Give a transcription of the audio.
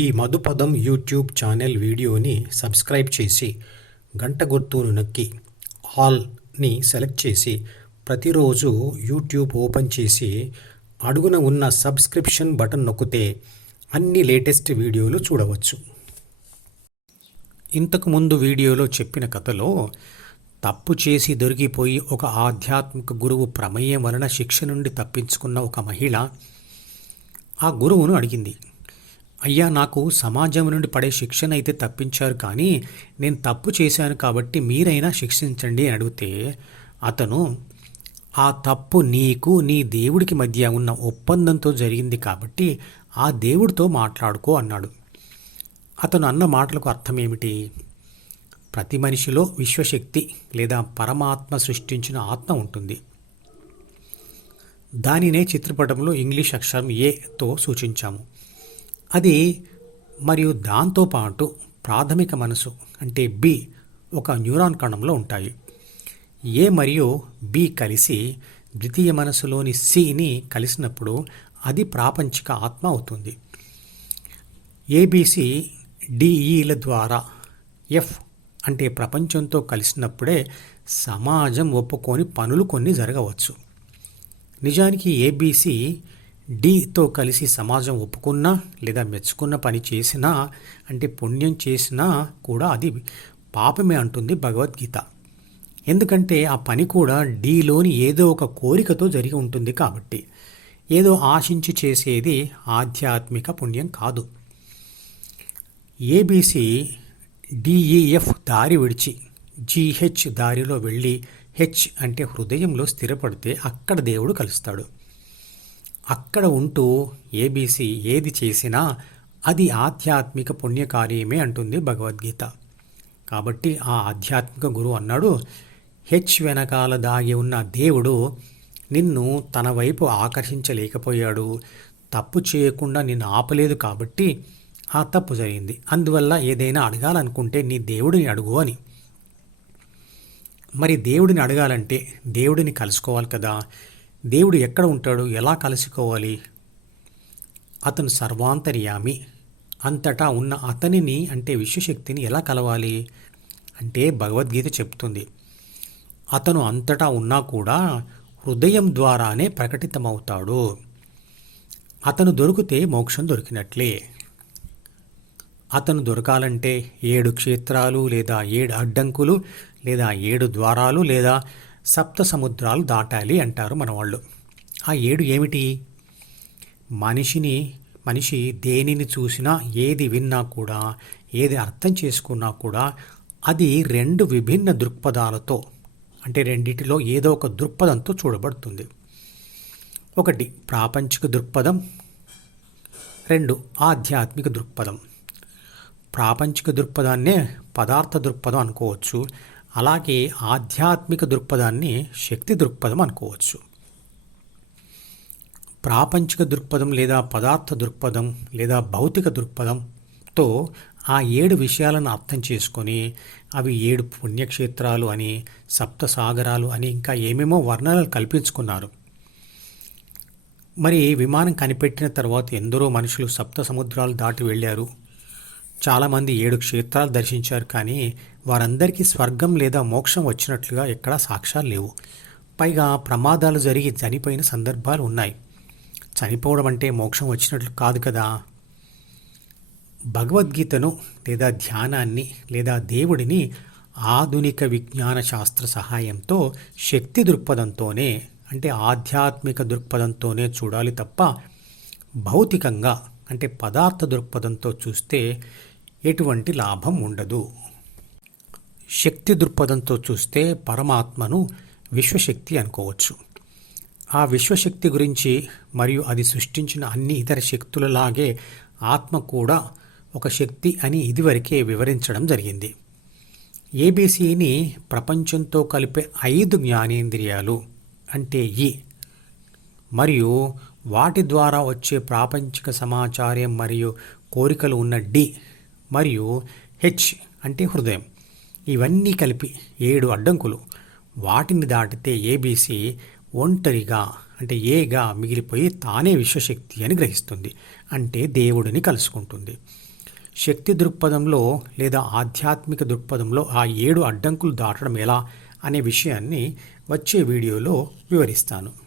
ఈ Madhupadam YouTube channel వీడియోని subscribe చేసి గంట గుర్తును నొక్కి ఆల్ని సెలెక్ట్ చేసి ప్రతిరోజు యూట్యూబ్ ఓపెన్ చేసి అడుగున ఉన్న సబ్స్క్రిప్షన్ బటన్ నొక్కితే అన్ని లేటెస్ట్ వీడియోలు చూడవచ్చు. ఇంతకుముందు వీడియోలో చెప్పిన కథలో తప్పు చేసి దొరికిపోయి ఒక ఆధ్యాత్మిక గురువు ప్రమేయం వలన శిక్ష నుండి తప్పించుకున్న ఒక మహిళ ఆ గురువును అడిగింది. అయ్యా నాకు సమాజం నుండి పడే శిక్షణ అయితే తప్పించారు కానీ నేను తప్పు చేశాను కాబట్టి మీరైనా శిక్షించండి అని అడిగితే అతను ఆ తప్పు నీకు నీ దేవుడికి మధ్య ఉన్న ఒప్పందంతో జరిగింది కాబట్టి ఆ దేవుడితో మాట్లాడుకో అన్నాడు. అతను అన్న మాటలకు అర్థం ఏమిటి ప్రతి మనిషిలో విశ్వశక్తి లేదా పరమాత్మ సృష్టించిన ఆత్మ ఉంటుంది. దానినే చిత్రపటంలో ఇంగ్లీష్ అక్షరం ఏతో సూచించాము. అది మరియు దాంతోపాటు ప్రాథమిక మనసు అంటే బి ఒక న్యూరాన్ కణంలో ఉంటాయి. ఏ మరియు బి కలిసి ద్వితీయ మనసులోని సిని కలిసినప్పుడు అది ప్రాపంచిక ఆత్మ అవుతుంది. ఏబిసి డిఈల ద్వారా ఎఫ్ అంటే ప్రపంచంతో కలిసినప్పుడే సమాజం ఒప్పుకొని పనులు కొన్ని జరగవచ్చు. నిజానికి ఏబీసీ డితో కలిసి సమాజం ఒప్పుకున్నా లేదా మెచ్చుకున్న పని చేసినా అంటే పుణ్యం చేసినా కూడా అది పాపమే అంటుంది భగవద్గీత. ఎందుకంటే ఆ పని కూడా డీలోని ఏదో ఒక కోరికతో జరిగి ఉంటుంది కాబట్టి. ఏదో ఆశించి చేసేది ఆధ్యాత్మిక పుణ్యం కాదు. ఏబీసీ డిఈఎఫ్ దారి విడిచి జీహెచ్ దారిలో వెళ్ళి హెచ్ అంటే హృదయంలో స్థిరపడితే అక్కడ దేవుడు కలుస్తాడు. అక్కడ ఉంటూ ఏబీసీ ఏది చేసినా అది ఆధ్యాత్మిక పుణ్యకార్యమే అంటుంది భగవద్గీత. కాబట్టి ఆ ఆధ్యాత్మిక గురువు అన్నాడు హెచ్ వెనకాల దాగి ఉన్న దేవుడు నిన్ను తన వైపు ఆకర్షించలేకపోయాడు. తప్పు చేయకుండా నిన్ను ఆపలేదు కాబట్టి ఆ తప్పు జరిగింది. అందువల్ల ఏదైనా అడగాలనుకుంటే నీ దేవుడిని అడుగు అని. మరి దేవుడిని అడగాలంటే దేవుడిని కలుసుకోవాలి కదా. దేవుడు ఎక్కడ ఉంటాడు ఎలా కలుసుకోవాలి? అతను సర్వాంతర్యామి. అంతటా ఉన్న అతనిని అంటే విశ్వశక్తిని ఎలా కలవాలి? అంటే భగవద్గీత చెప్తుంది. అతను అంతటా ఉన్నా కూడా హృదయం ద్వారానే ప్రకటితమవుతాడు. అతను దొరికితే మోక్షం దొరికినట్లే. అతను దొరకాలంటే ఏడు క్షేత్రాలు లేదా ఏడు అడ్డంకులు లేదా ఏడు ద్వారాలు లేదా సప్త సముద్రాలు దాటాలి అంటారు మన వాళ్ళు ఆ ఏడు ఏమిటి? మనిషిని మనిషి దేనిని చూసినా ఏది విన్నా కూడా ఏది అర్థం చేసుకున్నా కూడా అది రెండు విభిన్న దృక్పథాలతో అంటే రెండిటిలో ఏదో ఒక దృక్పథంతో చూడబడుతుంది. ఒకటి ప్రాపంచిక దృక్పథం. రెండు ఆధ్యాత్మిక దృక్పథం. ప్రాపంచిక దృక్పథాన్నే పదార్థ దృక్పథం అనుకోవచ్చు. అలాగే ఆధ్యాత్మిక దృక్పథాన్ని శక్తి దృక్పథం అనుకోవచ్చు. ప్రాపంచిక దృక్పథం లేదా పదార్థ దృక్పథం లేదా భౌతిక దృక్పథంతో ఆ ఏడు విషయాలను అర్థం చేసుకొని అవి ఏడు పుణ్యక్షేత్రాలు అని సప్త సాగరాలు అని ఇంకా ఏమేమో వర్ణనలు కల్పించుకున్నారు. మరి విమానం కనిపెట్టిన తర్వాత ఎందరో మనుషులు సప్త సముద్రాలు దాటి వెళ్ళారు. చాలామంది ఏడు క్షేత్రాలు దర్శించారు కానీ వారందరికీ స్వర్గం లేదా మోక్షం వచ్చినట్లుగా ఎక్కడా సాక్ష్యాలు లేవు. పైగా ప్రమాదాలు జరిగి చనిపోయిన సందర్భాలు ఉన్నాయి. చనిపోవడం అంటే మోక్షం వచ్చినట్లు కాదు కదా? భగవద్గీతను లేదా ధ్యానాన్ని లేదా దేవుడిని ఆధునిక విజ్ఞాన శాస్త్ర సహాయంతో శక్తి దృక్పథంతోనే అంటే ఆధ్యాత్మిక దృక్పథంతోనే చూడాలి తప్ప భౌతికంగా అంటే పదార్థ దృక్పథంతో చూస్తే ఎటువంటి లాభం ఉండదు. శక్తి దృక్పథంతో చూస్తే పరమాత్మను విశ్వశక్తి అనుకోవచ్చు. ఆ విశ్వశక్తి గురించి మరియు అది సృష్టించిన అన్ని ఇతర శక్తులలాగే ఆత్మ కూడా ఒక శక్తి అని ఇదివరకే వివరించడం జరిగింది. ఏబీసీని ప్రపంచంతో కలిపే ఐదు జ్ఞానేంద్రియాలు అంటే ఈ మరియు వాటి ద్వారా వచ్చే ప్రాపంచిక సమాచారం మరియు కోరికలు ఉన్న డి మరియు హెచ్ అంటే హృదయం. ఇవన్నీ కలిపి ఏడు అడ్డంకులు. వాటిని దాటితే ఏబీసీ ఒంటరిగా అంటే ఏగా మిగిలిపోయి తానే విశ్వశక్తి అని గ్రహిస్తుంది. అంటే దేవుడిని కలుసుకుంటుంది. శక్తి దృక్పథంలో లేదా ఆధ్యాత్మిక దృక్పథంలో ఆ ఏడు అడ్డంకులు దాటడం ఎలా అనే విషయాన్ని వచ్చే వీడియోలో వివరిస్తాను.